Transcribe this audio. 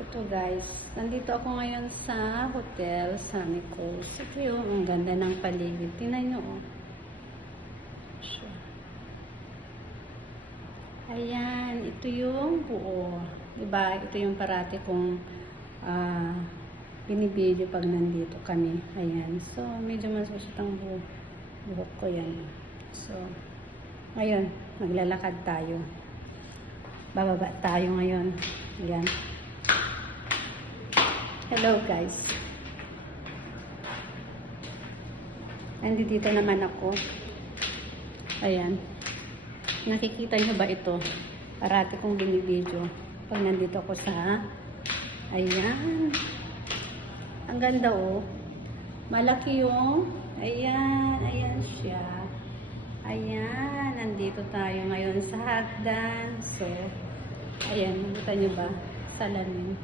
Ito guys, nandito ako ngayon sa hotel Sunny Coast. Ito yung ang ganda ng paligid. Tingnan nyo oh. Ayan, ito yung buo. Diba? Ito yung parati kong binibideo pag nandito kami. Ayan. So, medyo masusit ang buhok ko yan. So, ngayon, maglalakad tayo. Bababa tayo ngayon. Ayan. Hello guys. Nandito naman ako. Ayan. Nakikita nyo ba ito? Parati kong binibideo pag nandito ako sa ayan. Ang ganda oh. Malaki yung ayan. Ayan siya. Ayan. Nandito tayo ngayon sa hagdan. So, ayan. Nakita nyo ba? Salamin.